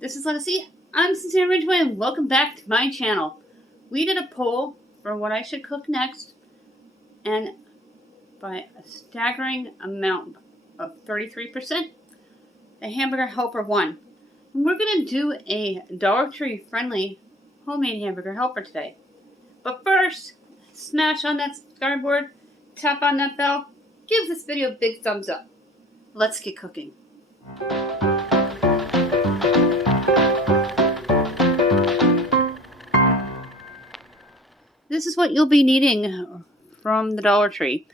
This is Let Us See. I'm Sincere Ridgeway and welcome back to my channel. We did a poll for what I should cook next, and by a staggering amount of 33%, the hamburger helper won. And we're going to do a Dollar Tree friendly homemade hamburger helper today. But first, smash on that subscribe board, tap on that bell, give this video a big thumbs up. Let's get cooking. This is what you'll be needing from the Dollar Tree.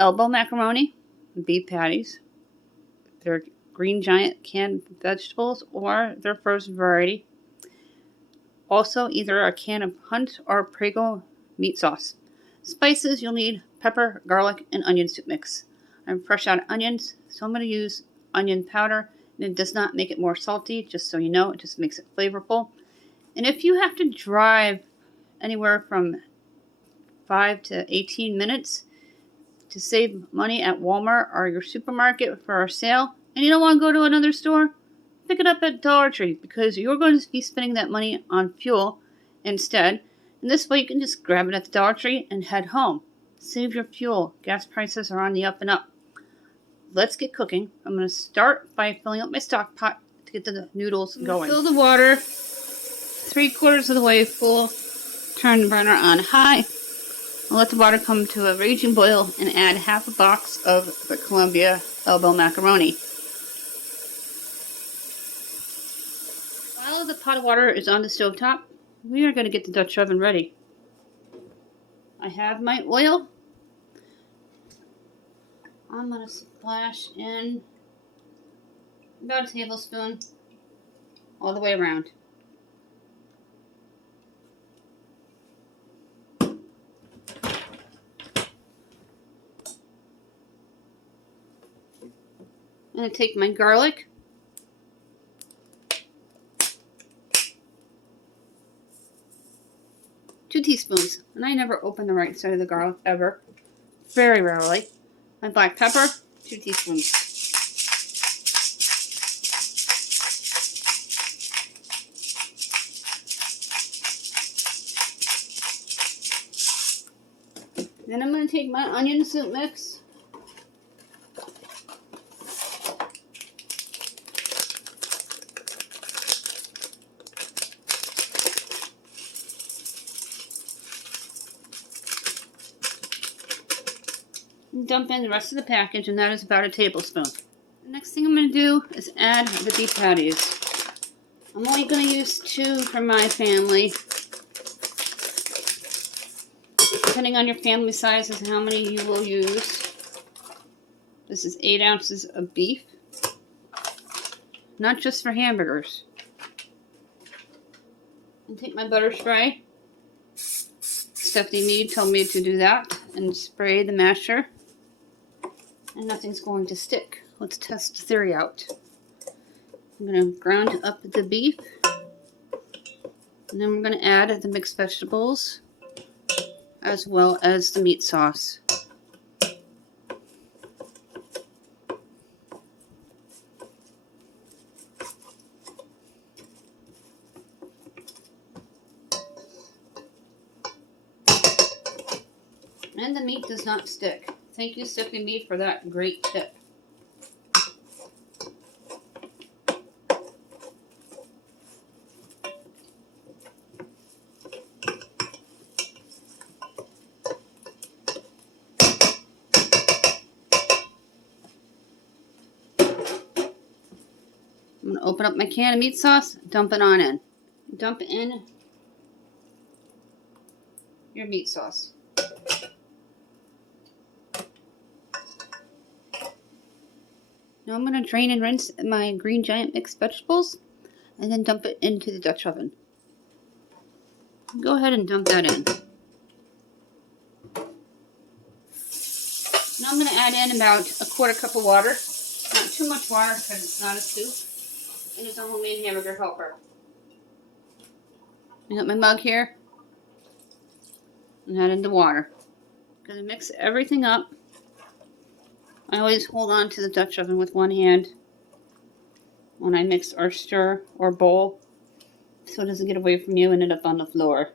Elbow macaroni, beef patties, their Green Giant canned vegetables or their frozen variety. Also either a can of Hunt or Prego meat sauce. Spices, you'll need pepper, garlic, and onion soup mix. I'm fresh out of onions, so I'm going to use onion powder. And it does not make it more salty, just so you know. It just makes it flavorful. And if you have to drive anywhere from 5 to 18 minutes to save money at Walmart or your supermarket for a sale, and you don't want to go to another store, pick it up at Dollar Tree, because you're going to be spending that money on fuel instead. And this way you can just grab it at the Dollar Tree and head home. Save your fuel. Gas prices are on the up and up. Let's get cooking. I'm going to start by filling up my stock pot to get the noodles going. Fill the water 3/4 of the way full. Turn the burner on high. I'll let the water come to a raging boil and add half a box of the Columbia elbow macaroni. While the pot of water is on the stove top, we are going to get the Dutch oven ready. I have my oil. I'm going to splash in about a tablespoon all the way around. I'm going to take my garlic, two teaspoons, and I never open the right side of the garlic ever, very rarely. My black pepper, 2 teaspoons. Then I'm going to take my onion soup mix. Dump in the rest of the package, and that is about a tablespoon. The next thing I'm going to do is add the beef patties. I'm only going to use 2 for my family. Depending on your family size is how many you will use. This is 8 ounces of beef. Not just for hamburgers. And take my butter spray. Stephanie Mead told me to do that and spray the masher. And nothing's going to stick. Let's test the theory out. I'm going to ground up the beef. And then we're going to add the mixed vegetables as well as the meat sauce. And the meat does not stick. Thank you, Stephanie Mead, for that great tip. I'm going to open up my can of meat sauce, dump it on in. Dump in your meat sauce. Now I'm going to drain and rinse my Green Giant mixed vegetables and then dump it into the Dutch oven. Go ahead and dump that in. Now I'm going to add in about a 1/4 cup of water. Not too much water because it's not a soup. And it's a homemade hamburger helper. I got my mug here. And add in the water. I'm going to mix everything up. I always hold on to the Dutch oven with one hand when I mix or stir or bowl, so it doesn't get away from you and end up on the floor.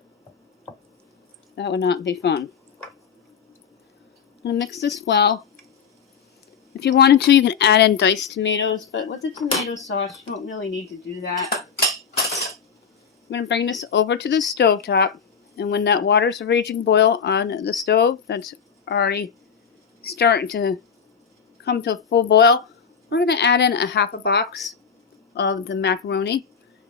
That would not be fun. I'm going to mix this well. If you wanted to, you can add in diced tomatoes, but with the tomato sauce, you don't really need to do that. I'm going to bring this over to the stovetop, and when that water's a raging boil on the stove, that's already starting to come to a full boil, we're going to add in a half a box of the macaroni,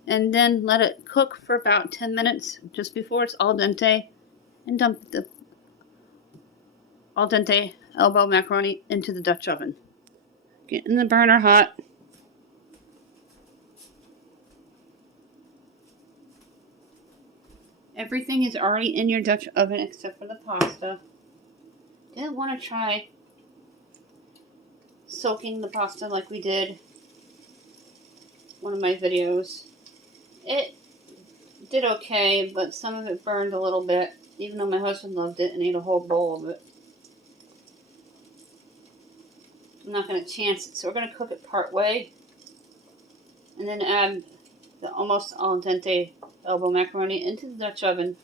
and then let it cook for about 10 minutes just before it's al dente, and dump the al dente elbow macaroni into the Dutch oven. Getting the burner hot. Everything is already in your Dutch oven except for the pasta. Didn't want to try soaking the pasta like we did one of my videos. It did okay, but some of it burned a little bit, even though my husband loved it and ate a whole bowl of it. I'm not going to chance it, so we're going to cook it part way and then add the almost al dente elbow macaroni into the Dutch oven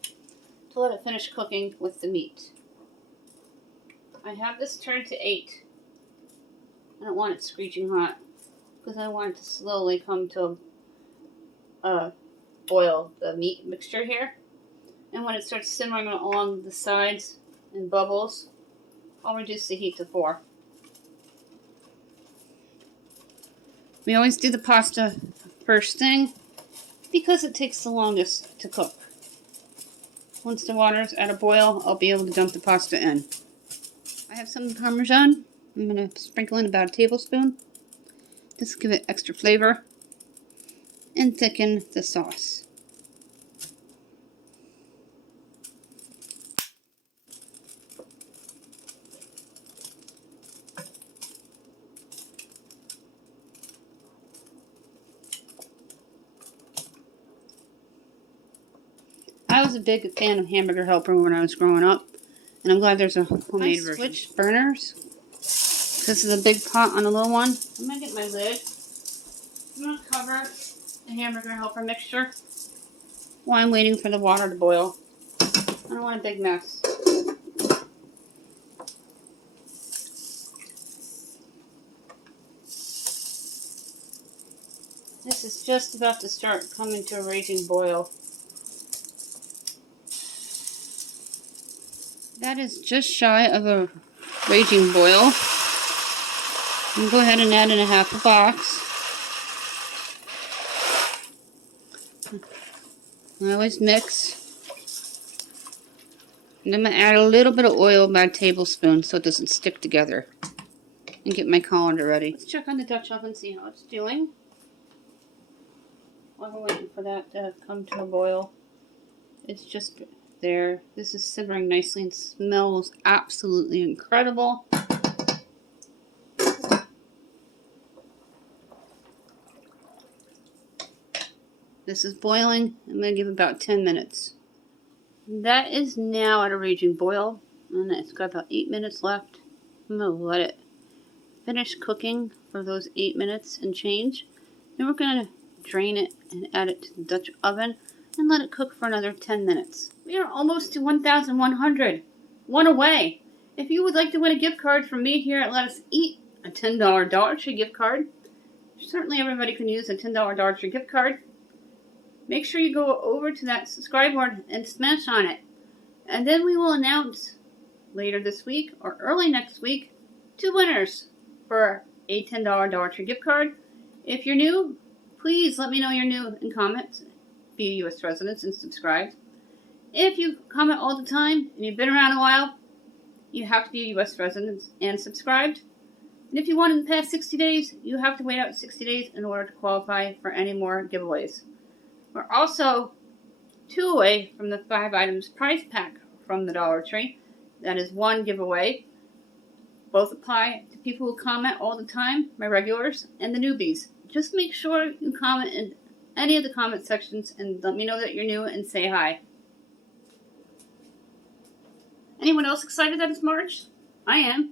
to let it finish cooking with the meat. I have this turned to 8. I don't want it screeching hot because I want it to slowly come to boil the meat mixture here. And when it starts simmering along the sides and bubbles, I'll reduce the heat to 4. We always do the pasta first thing because it takes the longest to cook. Once the water's at a boil, I'll be able to dump the pasta in. I have some Parmesan. I'm going to sprinkle in about a tablespoon. Just give it extra flavor and thicken the sauce. I was a big fan of Hamburger Helper when I was growing up, and I'm glad there's a homemade version. I switched burners. This is a big pot on a little one. I'm going to get my lid. I'm going to cover the Hamburger Helper mixture while I'm waiting for the water to boil. I don't want a big mess. This is just about to start coming to a raging boil. That is just shy of a raging boil. I'm going to go ahead and add in a half a box. I always mix. And I'm going to add a little bit of oil, about a tablespoon, so it doesn't stick together. And get my colander ready. Let's check on the Dutch oven, see how it's doing. While we're waiting for that to come to a boil. It's just there. This is simmering nicely and smells absolutely incredible. This is boiling. I'm going to give it about 10 minutes. That is now at a raging boil, and it's got about 8 minutes left. I'm going to let it finish cooking for those 8 minutes and change. Then we're going to drain it and add it to the Dutch oven and let it cook for another 10 minutes. We are almost to 1,100. One away. If you would like to win a gift card from me here at Let Us Eat, a $10 Dollar Tree gift card. Certainly everybody can use a $10 Dollar Tree gift card. Make sure you go over to that subscribe button and smash on it. And then we will announce later this week or early next week 2 winners for a $10 Dollar Tree gift card. If you're new, please let me know you're new in comments. Be a U.S. resident and subscribe. If you comment all the time and you've been around a while, you have to be a U.S. resident and subscribed. And if you won in the past 60 days, you have to wait out 60 days in order to qualify for any more giveaways. We're also 2 away from the 5 items prize pack from the Dollar Tree. That is 1 giveaway. Both apply to people who comment all the time, my regulars, and the newbies. Just make sure you comment in any of the comment sections and let me know that you're new and say hi. Anyone else excited that it's March? I am.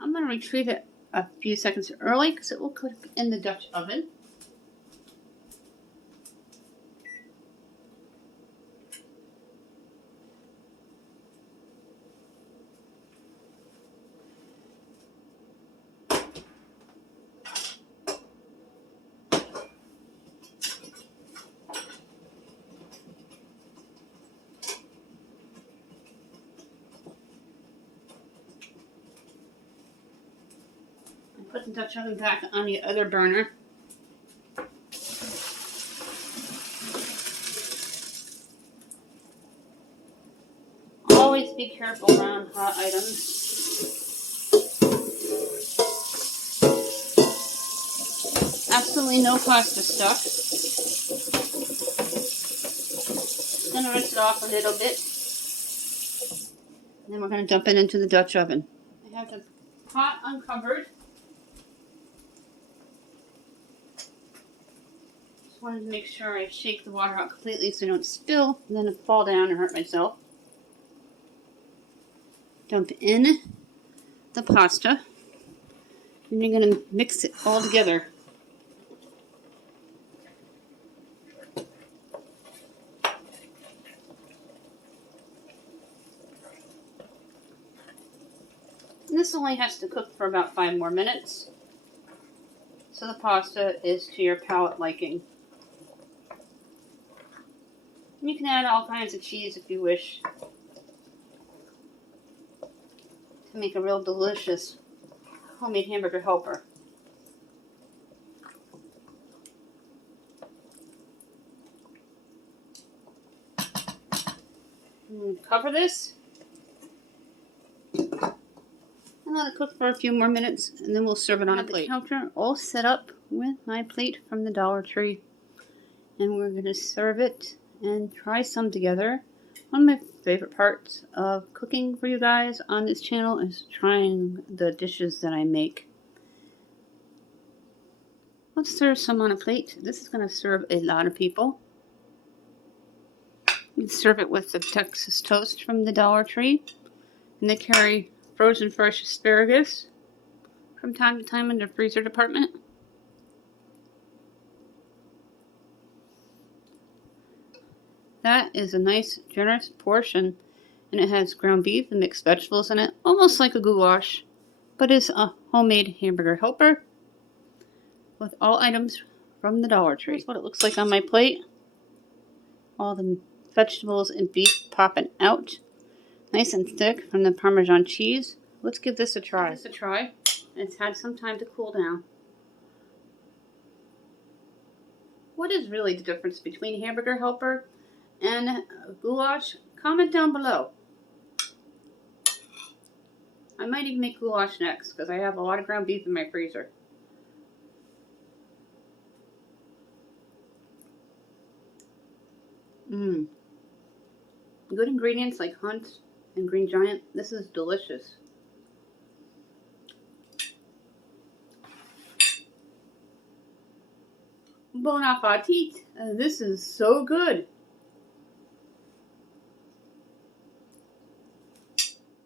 I'm going to retrieve it a few seconds early because it will cook in the Dutch oven. Put the Dutch oven back on the other burner. Always be careful around hot items. Absolutely no pasta stuck. Then rinse it off a little bit. And then we're going to dump it into the Dutch oven. I have the pot uncovered. Just wanted to make sure I shake the water out completely so I don't spill and then fall down and hurt myself. Dump in the pasta. And you're going to mix it all together. And this only has to cook for about 5 more minutes. So the pasta is to your palate liking. And you can add all kinds of cheese if you wish to make a real delicious homemade hamburger helper. Cover this and let it cook for a few more minutes, and then we'll serve it on a plate. Counter all set up with my plate from the Dollar Tree, and we're going to serve it and try some together. One of my favorite parts of cooking for you guys on this channel is trying the dishes that I make. Let's serve some on a plate. This is going to serve a lot of people. You can serve it with the Texas toast from the Dollar Tree, and they carry frozen fresh asparagus from time to time in the freezer department. That is a nice generous portion, and it has ground beef and mixed vegetables in it, almost like a goulash, but it's a homemade hamburger helper with all items from the Dollar Tree. Here's what it looks like on my plate. All the vegetables and beef popping out. Nice and thick from the Parmesan cheese. Let's give this a try. It's had some time to cool down. What is really the difference between hamburger helper and goulash? Comment down below. I might even make goulash next because I have a lot of ground beef in my freezer. Good ingredients like Hunt's and Green Giant. This is delicious. Bon appetit. This is so good.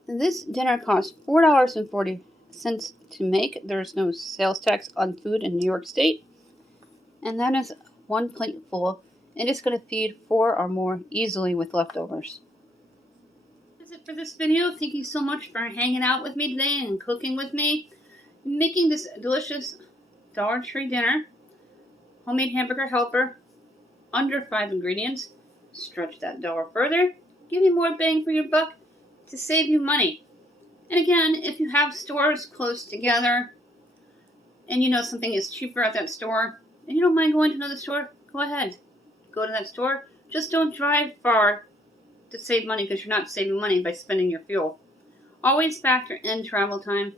This dinner cost $4.40 to make. There's no sales tax on food in New York State. And that is one plate full. And it's going to feed 4 or more easily with leftovers. That's it for this video. Thank you so much for hanging out with me today and cooking with me. Making this delicious Dollar Tree dinner. Homemade hamburger helper. Under 5 ingredients. Stretch that dollar further. Give you more bang for your buck to save you money. And again, if you have stores close together and you know something is cheaper at that store and you don't mind going to another store, go ahead. Go to that store. Just don't drive far to save money because you're not saving money by spending your fuel. Always factor in travel time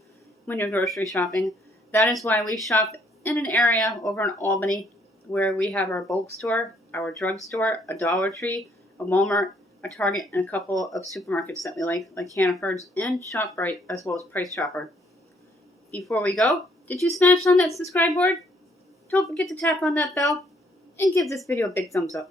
when you're grocery shopping. That is why we shop in an area over in Albany where we have our bulk store, our drugstore, a Dollar Tree, a Walmart, a Target, and a couple of supermarkets that we like Hannafords and ShopRite, as well as Price Chopper. Before we go, did you smash on that subscribe board? Don't forget to tap on that bell and give this video a big thumbs up.